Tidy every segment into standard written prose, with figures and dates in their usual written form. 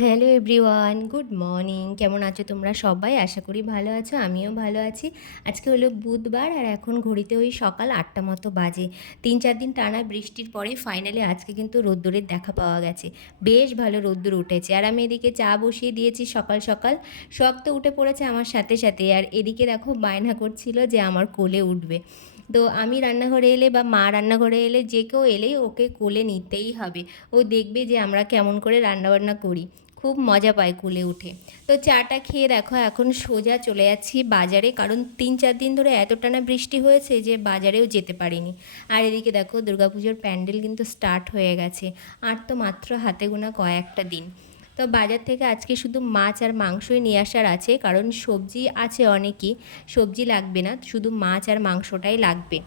Hello everyone, good morning. কেমন আছো তোমরা সবাই? আশা করি ভালো আছো, আমিও ভালো আছি। আজকে হলো বুধবার আর এখন ঘড়িতে ওই সকাল ৮টা মতো বাজে। ৩-৪ দিন টানা বৃষ্টির পরে ফাইনালি আজকে কিন্তু রোদ্দুরের দেখা পাওয়া গেছে। বেশ ভালো রোদ্দুর উঠেছে আর আমি এদিকে চা বসিয়ে দিয়েছি সকাল সকাল। সব তো উঠে পড়েছে আমার সাথে সাথে, আর এদিকে দেখো বায়না করছিল যে আমার কোলে উঠবে। তো আমি রান্নাঘরে এলে বা মা রান্নাঘরে এলে যে কেউ এলেই ওকে কোলে নিতেই হবে। ও দেখবে যে আমরা কেমন করে রান্নাবান্না করি, খুব মজা পায় কোলে উঠে। তো চাটা খেয়ে দেখো এখন সোজা চলে যাচ্ছি বাজারে, কারণ ৩-৪ দিন ধরে এত টানা বৃষ্টি হয়েছে যে বাজারেও যেতে পারিনি। আর এদিকে দেখো দুর্গাপুজোর প্যান্ডেল কিন্তু স্টার্ট হয়ে গেছে, আর তো মাত্র হাতে গোনা কয়েকটা দিন। তো বাজার থেকে আজকে শুধু মাছ আর মাংসই নিয়ে আসার আছে, কারণ সবজি আছে অনেকই, সবজি লাগবে না, শুধু মাছ আর মাংসটাই লাগবে।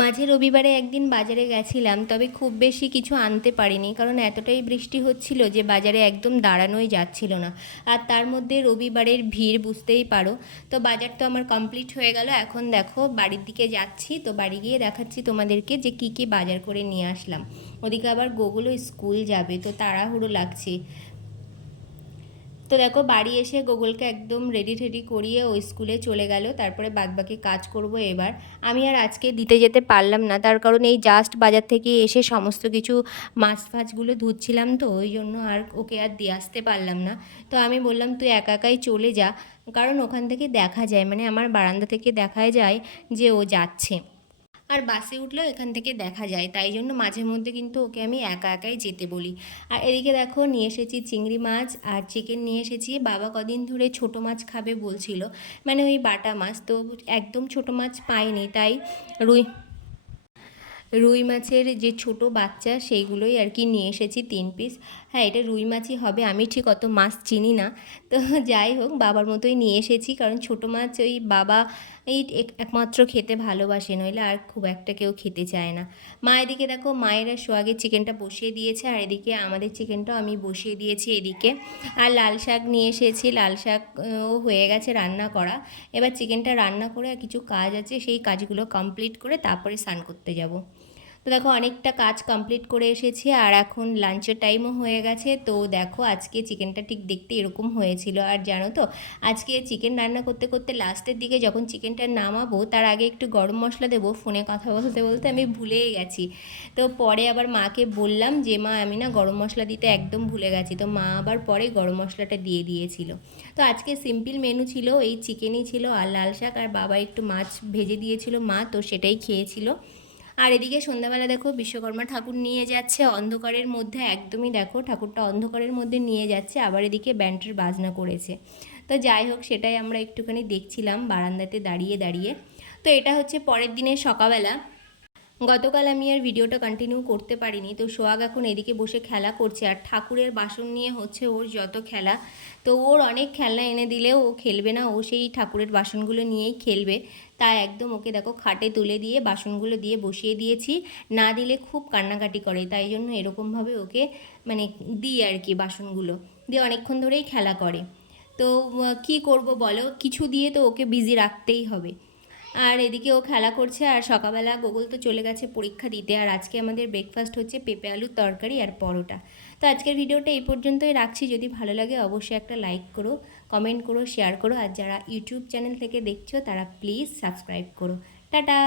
মাঝে রবিবারে একদিন বাজারে গেছিলাম, তবে খুব বেশি কিছু আনতে পারিনি, কারণ এতটাই বৃষ্টি হচ্ছিল যে বাজারে একদম দাঁড়ানোই যাচ্ছিল না। আর তার মধ্যে রবিবারের ভিড় বুঝতেই পারো। তো বাজার তো আমার কমপ্লিট হয়ে গেল, এখন দেখো বাড়ির দিকে যাচ্ছি। তো বাড়ি গিয়ে দেখাচ্ছি তোমাদেরকে যে কী কী বাজার করে নিয়ে আসলাম। ওদিকে আবার গোগুলো স্কুল যাবে, তো তাড়াহুড়ো লাগছে। তো দেখো বাড়ি এসে গোগলকে একদম রেডি টেডি করিয়ে ওই স্কুলে চলে গেল, তারপরে বাদবাকি কাজ করব এবার। আমি আর আজকে দিতে যেতে পারলাম না, তার কারণ এই জাস্ট বাজার থেকে এসে সমস্ত কিছু মাছ ফাছগুলো ধুচ্ছিলাম, তো ওই জন্য আর ওকে আর দিয়ে আসতে পারলাম না। তো আমি বললাম তুই একা একাই চলে যা, কারণ ওখান থেকে দেখা যায়, মানে আমার বারান্দা থেকে দেখা যায় যে ও যাচ্ছে। আর বাসে উঠলেও এখান থেকে দেখা যায়, তাই জন্য মাঝে মধ্যে কিন্তু ওকে আমি একা একাই যেতে বলি। আর এদিকে দেখো নিয়ে এসেছি চিংড়ি মাছ আর চিকেন নিয়ে এসেছি। বাবা কদিন ধরে ছোটো মাছ খাবে বলছিল, মানে ওই বাটা মাছ, তো একদম ছোটো মাছ পাইনি, তাই রুই রুই মাছের যে ছোট বাচ্চা সেইগুলোই আর কি নিয়ে এসেছি 3 পিস। হ্যাঁ, এটা রুই মাছই হবে, আমি ঠিক অত মাছ চিনি না। তো যাই হোক, বাবার মতোই নিয়ে এসেছি, কারণ ছোট মাছ ওই বাবা এই একমাত্র খেতে ভালোবাসে, নইলে আর খুব একটা কেউ খেতে চায় না। মা এদিকে দেখো মায়েরা সোয়াগের চিকেনটা বসিয়ে দিয়েছে, আর এদিকে আমাদের চিকেনটাও আমি বসিয়ে দিয়েছি এদিকে। আর লাল শাক নিয়ে এসেছি, লাল শাক ও হয়ে গেছে রান্না করা। এবার চিকেনটা রান্না করে আর কিছু কাজ আছে, সেই কাজগুলো কমপ্লিট করে তারপরে স্নান করতে যাব। তো দেখো অনেকটা কাজ কমপ্লিট করে এসেছি, আর এখন লাঞ্চের টাইমও হয়ে গেছে। তো দেখো আজকে চিকেনটা ঠিক দেখতে এরকম হয়েছিল। আর জানো তো, আজকে চিকেন রান্না করতে করতে লাস্টের দিকে যখন চিকেনটা নামাবো তার আগে একটু গরম মশলা দেবো, ফোনে কথা বলতে বলতে আমি ভুলেই গেছি। তো পরে আবার মাকে বললাম যে মা আমি না গরম মশলা দিতে একদম ভুলে গেছি, তো মা আবার পরে গরম মশলাটা দিয়ে দিয়েছিল। তো আজকে সিম্পল মেনু ছিল, এই চিকেনই ছিল আর লাল শাক, আর বাবা একটু মাছ ভেজে দিয়েছিল মা, তো সেটাই খেয়েছিল। আর এদিকে সন্ধ্যাবেলা দেখো বিশ্বকর্মা ঠাকুর নিয়ে যাচ্ছে অন্ধকারের মধ্যে, একদমই দেখো ঠাকুরটা অন্ধকারের মধ্যে নিয়ে যাচ্ছে, আবার এদিকে ব্যান্ডের বাজনা করেছে। তো যাই হোক, সেটাই আমরা একটুখানি দেখছিলাম বারান্দাতে দাঁড়িয়ে দাঁড়িয়ে। তো এটা হচ্ছে পরের দিনের সকালবেলা। গতকাল আমি আর ভিডিওটা কন্টিনিউ করতে পারিনি। তো সোহাগ এখন এদিকে বসে খেলা করছে, আর ঠাকুরের বাসন নিয়ে হচ্ছে ওর যত খেলা। তো ওর অনেক খেলনা এনে দিলেও ও খেলবে না, ও সেই ঠাকুরের বাসনগুলো নিয়েই খেলবে। তাই একদম ওকে দেখো খাটে তুলে দিয়ে বাসনগুলো দিয়ে বসিয়ে দিয়েছি, না দিলে খুব কান্নাকাটি করে, তাই জন্য এরকমভাবে ওকে মানে দিই আর কি, বাসনগুলো দিয়ে অনেকক্ষণ ধরেই খেলা করে। তো কী করব বলো, কিছু দিয়ে তো ওকে বিজি রাখতেই হবে। আর এদিকে ও খেলা করছে, আর সকালবেলা গোগল তো চলে গেছে পরীক্ষা দিতে। আর আজকে আমাদের ব্রেকফাস্ট হচ্ছে পেঁপে আলুর তরকারি আর পরোটা। তো আজকের ভিডিওটা এই পর্যন্তই রাখছি, যদি ভালো লাগে অবশ্যই একটা লাইক করো, কমেন্ট করো, শেয়ার করো, আর যারা ইউটিউব চ্যানেল থেকে দেখছো তারা প্লিজ সাবস্ক্রাইব করো। টাটা।